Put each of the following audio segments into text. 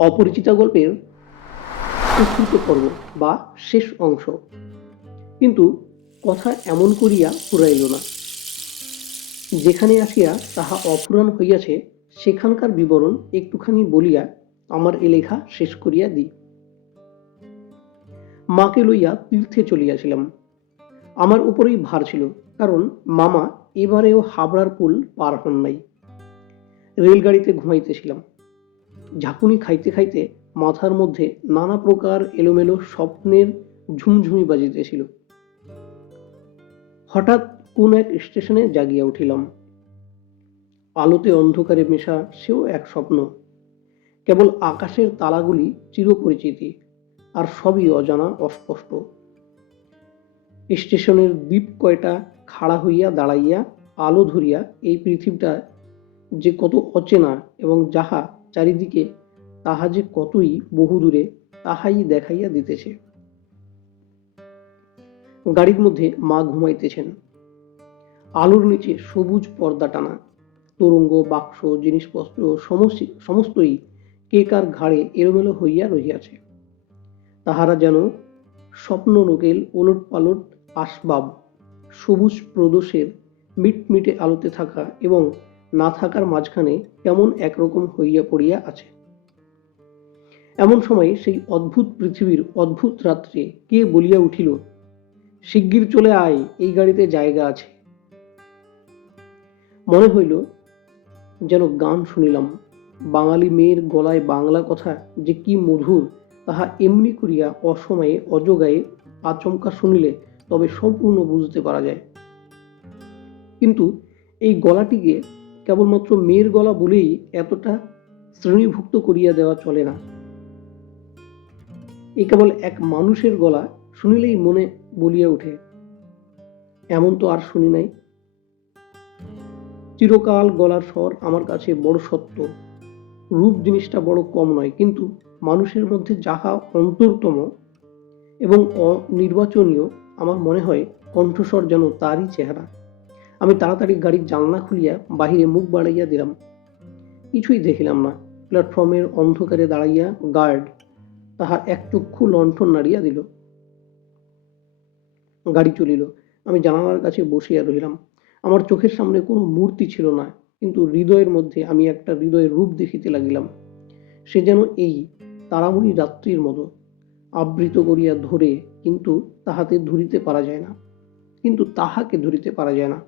অপরিচিতা গল্পের চতুর্থ পর্ব বা শেষ অংশ। কিন্তু কথা এমন করিয়া ফুরাইল না। যেখানে আসিয়া তাহা অফুরান হইয়াছে সেখানকার বিবরণ একটুখানি বলিয়া আমার এ লেখা শেষ করিয়া দিই। মাকে লইয়া তীর্থে চলিয়াছিলাম। আমার উপরেই ভার ছিল, কারণ মামা এবারেও হাবড়ার পুল পার হন নাই। রেলগাড়িতে ঘুমাইতেছিলাম। ঝাঁকুনি খাইতে খাইতে মাথার মধ্যে নানা প্রকার এলোমেলো স্বপ্নের ঝুমঝুমি বাজিতেছিল। হঠাৎ কোন এক স্টেশনে জাগিয়া উঠিলাম। আলোতে অন্ধকারে মেশা সেও এক স্বপ্ন। কেবল আকাশের তারাগুলি চিরপরিচিতি, আর সবই অজানা অস্পষ্ট। স্টেশনের দ্বীপ কয়টা খাড়া হইয়া দাঁড়াইয়া আলো ধরিয়া এই পৃথিবীটা যে কত অচেনা, এবং যাহা চারিদিকে তাহা যে কতই বহুদূরে, তাহাই দেখাইয়া দিতেছে। গাড়ির মধ্যে মা ঘুমাইতেছেন। আলোর নিচে সবুজ পর্দা টানা। তোরঙ্গ, বাক্স, জিনিসপত্র সমস্তই কে কার ঘাড়ে এলোমেলো হইয়া রহিয়াছে। তাহারা যেন স্বপ্ন লোকের ওলট পালট আসবাব, সবুজ প্রদোষের মিটমিটে আলোতে থাকা এবং না থাকার মাঝখানে কেমন একরকম হইয়া পড়িয়া আছে। এমন সময় সেই অদ্ভুত পৃথিবীর অদ্ভুত রাত্রে কে বলিয়া উঠিল, শিগগির চলে আয়, এই গাড়িতে জায়গা আছে। মনে হইল যেন গান শুনিলাম। বাঙালি মেয়ের গলায় বাংলা কথা যে কি মধুর, তাহা এমনি করিয়া অসময়ে অজগায়ে আচমকা শুনিলে তবে সম্পূর্ণ বুঝতে পারা যায়। কিন্তু এই গলাটিকে কেবলমাত্র মেয়ের গলা বলেই এতটা শ্রেণীভুক্ত করিয়া দেওয়া চলে না। এই কেবল এক মানুষের গলা শুনিলেই মনে বলিয়া উঠে, এমন তো আর শুনি নাই। চিরকাল গলার স্বর আমার কাছে বড় সত্য। রূপ জিনিসটা বড় কম নয়, কিন্তু মানুষের মধ্যে যাহা অন্তরতম এবং অনির্বাচনীয়, আমার মনে হয় কণ্ঠস্বর যেন তারই চেহারা। আমি তাড়াতাড়ি গাড়ির জানলা খুলিয়া বাহিরে মুখ বাড়াইয়া দিলাম। কিছুই দেখিলাম না। প্ল্যাটফর্মের অন্ধকারে দাঁড়াইয়া গার্ড তাহার এক চক্ষু লণ্ঠন নাড়িয়া দিল। গাড়ি চলিল। আমি জানালার কাছে বসিয়া রহিলাম। আমার চোখের সামনে কোনো মূর্তি ছিল না, কিন্তু হৃদয়ের মধ্যে আমি একটা হৃদয়ের রূপ দেখিতে লাগিলাম। সে যেন এই তারামণি রাত্রির মতো, আবৃত করিয়া ধরে, কিন্তু তাহাতে ধরিতে পারা যায় না, কিন্তু তাহাকে ধরিতে পারা যায় না।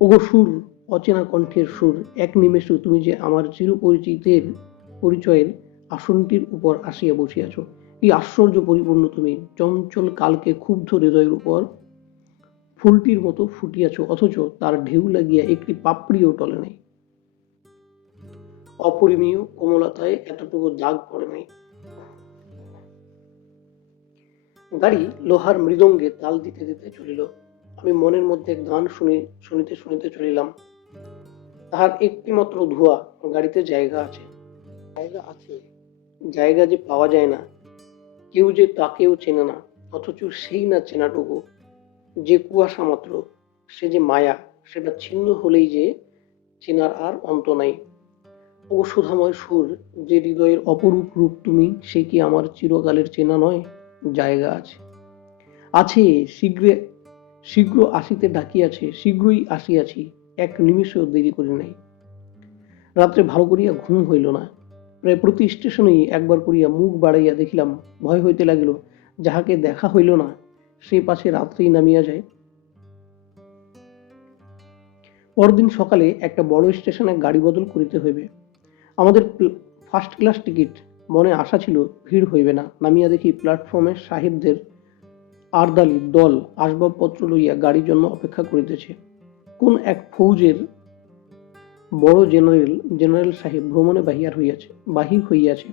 ওগো সুর, অচেনা কণ্ঠের সুর, এক নিমেষে তুমি যে আমার চিরপরিচিতের পরিচয়ের আসনটির উপর আসিয়া বসিয়াছ। কি আশ্চর্য পরিপূর্ণ তুমি, চঞ্চল কালকে ক্ষুব্ধ হৃদয়ের উপর ফুলটির মতো ফুটিয়াছ, অথচ তার ঢেউ লাগিয়া একটি পাপড়িও টলে নাই। অপরিমেয় কোমলতায় এতটুকু দাগ পড়ে নাই। গাড়ি লোহার মৃদঙ্গে তাল দিতে দিতে চলিল। আমি মনের মধ্যে গান শুনিতে শুনিতে চলিলাম। তাহার একটি মাত্র ধোঁয়া, গাড়িতে জায়গা আছে। জায়গা আছে, জায়গা যে পাওয়া যায় না। কেউ যে তাকেও চেনে না, অথচ সেই না চেনাটুকু, যে কুয়াশা মাত্র, সে যে মায়া, সেটা ছিন্ন হলেই যে চেনার আর অন্ত নাই। ও সুধাময় সুর, যে হৃদয়ের অপরূপ রূপ তুমি, সে কি আমার চিরকালের চেনা নয়? জায়গা আছে, আছে, শীঘ্র আসিতে ডাকিয়াছে, শীঘ্রই আসিয়াছি, এক নিমিষেও দেরি করি নাই। রাত্রে ভালো করিয়া ঘুম হইল না। প্রায় প্রতি স্টেশনেই একবার করিয়া মুখ বাড়াইয়া দেখিলাম। ভয় হইতে লাগিল, যাহাকে দেখা হইল না সে পাছে রাত্রেই নামিয়া যায়। পরদিন সকালে একটা বড় স্টেশনে গাড়ি বদল করিতে হইবে। আমাদের ফার্স্ট ক্লাস টিকিট। মনে আশা ছিল ভিড় হইবে না। নামিয়া দেখি প্ল্যাটফর্মে সাহেবদের আরদালি দল আসবাবপত্র লইয়া গাড়ির জন্য অপেক্ষা করিতেছে। কোন এক ফৌজের বড় জেনারেল সাহেব ভ্রমণে বাহির হইয়াছে।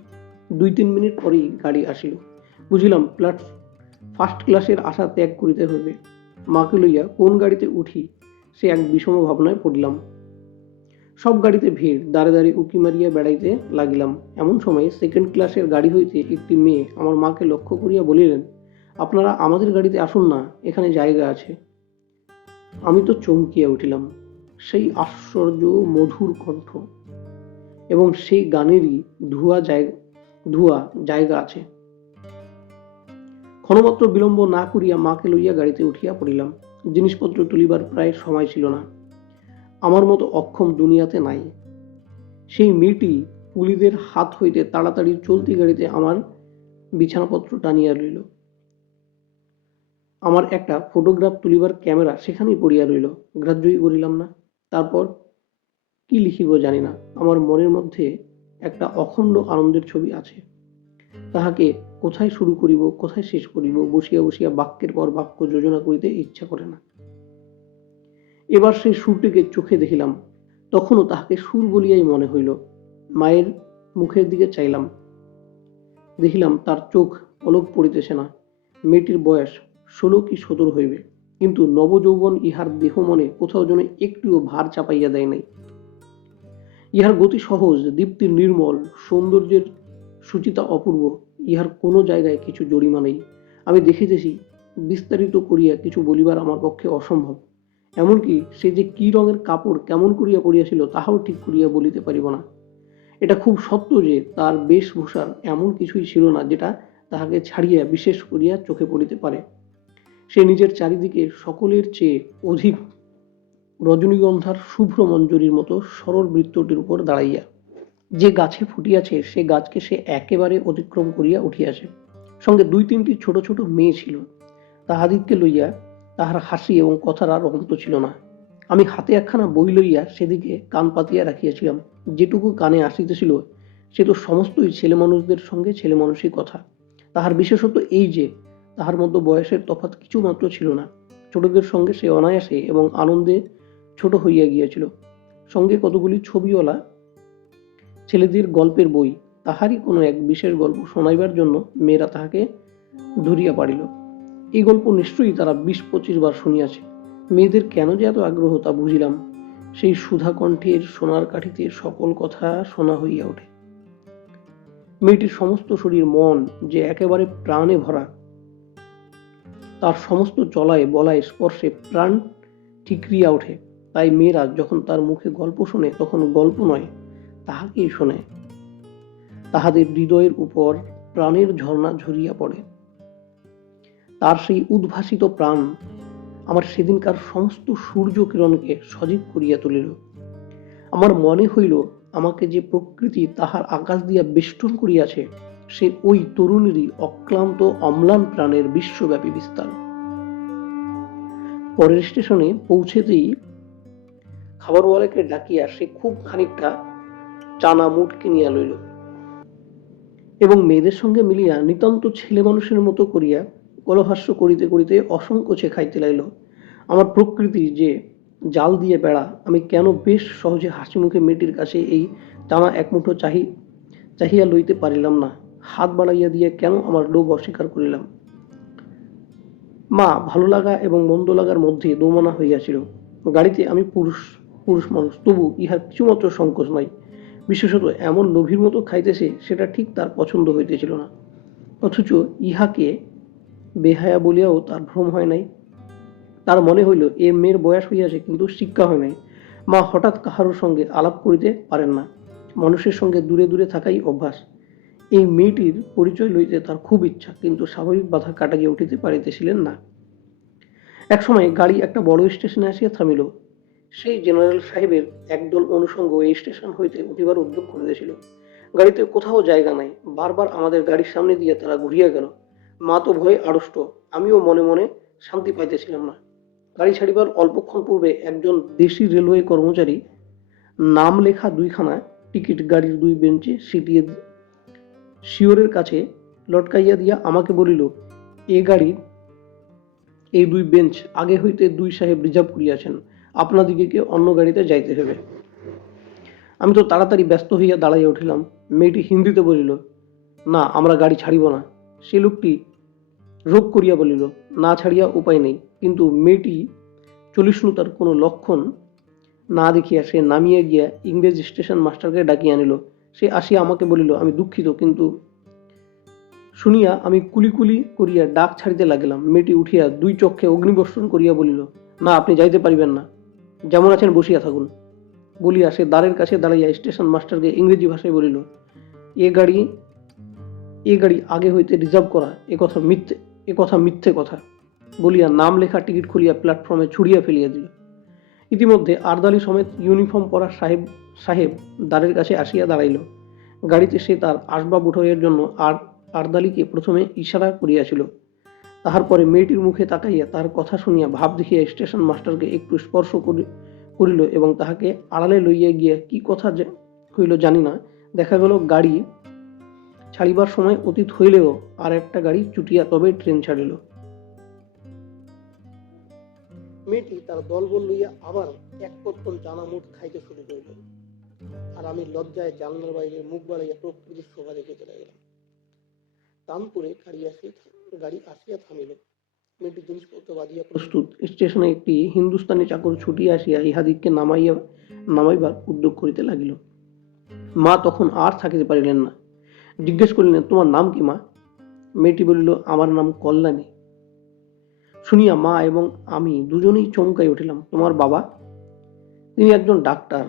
2-3 মিনিট পরেই গাড়ি আসিল। বুঝিলাম ফার্স্ট ক্লাসের আশা ত্যাগ করিতে হইবে। মাকে লইয়া কোন গাড়িতে উঠি সে এক বিষম ভাবনায় পড়িলাম। সব গাড়িতে ভিড়, দাঁড়ে দাঁড়ে উঁকি মারিয়া বেড়াইতে লাগিলাম। এমন সময় সেকেন্ড ক্লাসের গাড়ি হইতে একটি মেয়ে আমার মাকে লক্ষ্য করিয়া বলিলেন, আপনারা আমাদের গাড়িতে আসুন না, এখানে জায়গা আছে। আমি তো চমকিয়া উঠিলাম। সেই আশ্চর্য মধুর কণ্ঠ এবং সেই গানেরই ধোঁয়া ধোয়া জায়গা আছে। ক্ষণমাত্র বিলম্ব না করিয়া মাকে লইয়া গাড়িতে উঠিয়া পড়িলাম। জিনিসপত্র তুলিবার প্রায় সময় ছিল না। আমার মতো অক্ষম দুনিয়াতে নাই। সেই মেয়েটি কুলিদের হাত হইতে তাড়াতাড়ি চলতি গাড়িতে আমার বিছানাপত্র টানিয়া লইল। আমার একটা ফটোগ্রাফ তুলিবার ক্যামেরা সেখানেই পড়িয়া রইল, গ্রাহ্যই করিলাম না। তারপর কি লিখিব জানি না। আমার মনের মধ্যে একটা অখণ্ড আনন্দের ছবি আছে, তাহাকে কোথায় শুরু করিব কোথায় শেষ করিব বসিয়া বসিয়া বাক্যের পর বাক্য যোজনা করিতে ইচ্ছা করে না। এবার সেই সুরটিকে চোখে দেখিলাম, তখনও তাহাকে সুর বলিয়াই মনে হইল। মায়ের মুখের দিকে চাইলাম, দেখিলাম তার চোখ পলক পড়িতেছে না। মেয়েটির বয়স 16 কি 17 হইবে, কিন্তু নবযৌবন ইহার দেহ মনে কোথাও যেন একটুও ভার চাপাইয়া দেয় নাই। ইহার গতি সহজ, দীপ্তির নির্মল, সৌন্দর্যের সুচিতা অপূর্ব। ইহার কোনো জায়গায় কিছু জরিমা নেই। আমি দেখিতেছি, বিস্তারিত করিয়া কিছু বলিবার আমার পক্ষে অসম্ভব। এমনকি সে যে কি রঙের কাপড় কেমন করিয়া পরিয়াছিল তাহাও ঠিক করিয়া বলিতে পারিব না। এটা খুব সত্য যে তার বেশভূষার এমন কিছুই ছিল না যেটা তাহাকে ছাড়িয়া বিশেষ করিয়া চোখে পড়িতে পারে। সে নিজের চারিদিকে সকলের চেয়ে অধিক রজনীগন্ধার শুভ্র মঞ্জরির মতো সরল বৃত্তটির উপর দাঁড়াইয়া। যে গাছে ফুটিয়াছে সে গাছকে সে একেবারে অতিক্রম করিয়া উঠিয়াছে। সঙ্গে 2-3টি ছোট ছোট মেয়ে ছিল। তাহাদিগকে লইয়া তাহার হাসি এবং কথার আর অন্ত ছিল না। আমি হাতে একখানা বই লইয়া সেদিকে কান পাতিয়া রাখিয়াছিলাম। যেটুকু কানে আসিতেছিল সে তো সমস্তই ছেলে মানুষদের সঙ্গে ছেলে মানুষই কথা। তাহার বিশেষত এই যে তাহার মধ্যে বয়সের তফাৎ কিছু মাত্র ছিল না। ছোটদের সঙ্গে সে অনায়াসে এবং আনন্দে ছোট হইয়া গিয়াছিল। সঙ্গে কতগুলি ছবিওয়ালা ছেলেদের গল্পের বই। তাহারই কোনো এক বিশেষ গল্প শোনাইবার জন্য মেয়েরা তাহাকে ধরিয়া পারিল। এই গল্প নিশ্চয়ই তারা 20-25 বার শুনিয়াছে। মেয়েদের কেন যে এত আগ্রহ তা বুঝিলাম। সেই সুধা কণ্ঠের সোনার কাঠিতে সকল কথা শোনা হইয়া ওঠে। মেয়েটির সমস্ত শরীর মন যে একেবারে প্রাণে ভরা। তার সমস্ত চলায় বলায় স্পর্শে প্রাণ ঠিকরিয়া ওঠে। তাই মেয়েরা যখন তার মুখে গল্প শোনে তখন গল্প নয়, তাহাকেই শোনে। তাহাদের হৃদয়ের উপর প্রাণের ঝর্ণা ঝরিয়া পড়ে। তার সেই উদ্ভাসিত প্রাণ আমার সেদিনকার সমস্ত সূর্য কিরণকে সজীব করিয়া তুলিল। আমার মনে হইল আমাকে যে প্রকৃতি তাহার আকাশ দিয়া বেষ্টন করিয়াছে সে ওই তরুণীরই অক্লান্ত অম্লান প্রাণের বিশ্বব্যাপী বিস্তার। পরের স্টেশনে পৌঁছেতেই খাবারওয়ালাকে ডাকিয়া সে খুব খানিকটা চানা মুট কিনিয়া লইল এবং মেয়েদের সঙ্গে মিলিয়া নিতান্ত ছেলে মানুষের মতো করিয়া কলহাস্য করিতে করিতে অসংকোচে খাইতে লাগিল। আমার প্রকৃতি যে জাল দিয়ে বেড়া, আমি কেন বেশ সহজে হাসি মুখে মেয়েটির কাছে এই চানা এক মুঠো চাহিয়া লইতে পারিলাম না। হাত বাড়াইয়া দিয়া কেন আমার লোভ অস্বীকার করিলাম। মা ভালো লাগা এবং মন্দ লাগার মধ্যে দোমনা হইয়াছিল। গাড়িতে আমি পুরুষ মানুষ, তবু ইহার কিছুমাত্র সংকোচ নাই। বিশেষত এমন লোভীর মতো খাইতেছে সেটা ঠিক তার পছন্দ হইতেছিল না। অথচ ইহাকে বেহায়া বলিয়াও তার ভ্রম হয় নাই। তার মনে হইল এ মেয়ের বয়স হইয়াছে কিন্তু শিক্ষা হয় নাই। মা হঠাৎ কাহারোর সঙ্গে আলাপ করিতে পারেন না। মানুষের সঙ্গে দূরে দূরে থাকাই অভ্যাস। এই মেয়েটির পরিচয় লইতে তার খুব ইচ্ছা, কিন্তু স্বাভাবিক বাধা কাটাইয়া উঠিতে পারিতেছিলেন না। একসময় গাড়ি একটা বড় স্টেশনে আসিয়া থামিল। সেই জেনারেল সাহেবের একদল অনুষঙ্গ এই স্টেশন হইতে উঠিবার উদ্যোগ করিতেছিল। গাড়িতে কোথাও জায়গা নাই। বারবার আমাদের গাড়ির সামনে দিয়ে তারা ঘুরিয়া গেল। মা তো ভয়ে আড়ষ্ট, আমিও মনে মনে শান্তি পাইতেছিলাম না। গাড়ি ছাড়িবার অল্পক্ষণ পূর্বে একজন দেশি রেলওয়ে কর্মচারী নাম লেখা 2খানা টিকিট গাড়ির 2 বেঞ্চে সিটিয়ে শিওরের কাছে লটকাইয়া দিয়া আমাকে বলিল, এ গাড়ির এই 2 বেঞ্চ আগে হইতে 2 সাহেব রিজার্ভ করিয়াছেন, আপনাদিগকে অন্য গাড়িতে যাইতে হবে। আমি তো তাড়াতাড়ি ব্যস্ত হইয়া দাঁড়াইয়া উঠিলাম। মেয়েটি হিন্দিতে বলিল, না, আমরা গাড়ি ছাড়িব না। সে লোকটি রোগ করিয়া বলিল, না ছাড়িয়া উপায় নেই। কিন্তু মেয়েটি চলিষ্ণুতার কোনো লক্ষণ না দেখিয়া সে নামিয়া গিয়া ইংরেজ স্টেশন মাস্টারকে ডাকিয়া আনিল। সে আসিয়া আমাকে বলিল, আমি দুঃখিত, কিন্তু শুনিয়া আমি কুলি কুলি করিয়া ডাক ছাড়িতে লাগিলাম। মেয়েটি উঠিয়া 2 চক্ষে অগ্নিবর্ষণ করিয়া বলিল, না, আপনি যাইতে পারিবেন না, যেমন আছেন বসিয়া থাকুন। বলিয়া সে দ্বারের কাছে দাঁড়াইয়া স্টেশন মাস্টারকে ইংরেজি ভাষায় বলিল, এ গাড়ি এ গাড়ি আগে হইতে রিজার্ভ করা, এ কথা মিথ্যে কথা বলিয়া নাম লেখা টিকিট খুলিয়া প্ল্যাটফর্মে ছুড়িয়া ফেলিয়া দিল। ইতিমধ্যে আরদালি সমেত ইউনিফর্ম পরা সাহেব দ্বারের কাছে আসিয়া দাঁড়াইল। গাড়িতে সে তার আসবাব উঠাইয়ের জন্য আরদালিকে প্রথমে ইশারা করিয়াছিল, তাহার পরে মেয়েটির মুখে তাকাইয়া তার কথা শুনিয়া ভাব দেখিয়া স্টেশন মাস্টারকে একটু স্পর্শ করিল এবং তাহাকে আড়ালে লইয়া গিয়া কি কথা হইল জানি না, দেখা গেল গাড়ি ছাড়িবার সময় অতীত হইলেও আর একটা গাড়ি ছুটিয়া তবে ট্রেন ছাড়িল। মেয়েটি তার দলবল লইয়া আবার এক পত্তন চানা মুঠ খাইতে শুরু করিল, আর আমি লজ্জায় জানলার বাইরে মুখ বাড়াইয়া প্রকৃতির শোভা দেখিতে লাগিলাম। তানপুরে গাড়ি আসিয়া থামিল। মেয়েটি জিনিসপত্র বাঁধিয়া প্রস্তুত। স্টেশনে একটি হিন্দুস্তানি চাকর ছুটিয়া আসিয়া ইহাদিগকে নামাইবার উদ্যোগ করিতে লাগিল। মা তখন আর থাকিতে পারিলেন না, জিজ্ঞেস করিলেন, তোমার নাম কি মা? মেয়েটি বলিল, আমার নাম কল্যাণী। শুনিয়া মা এবং আমি দুজনেই চমকাই উঠিলাম। তোমার বাবা? তিনি একজন ডাক্তার,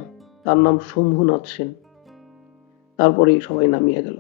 তার নাম শম্ভুনাথ সেন। তারপরেই সবাই নামিয়া গেল।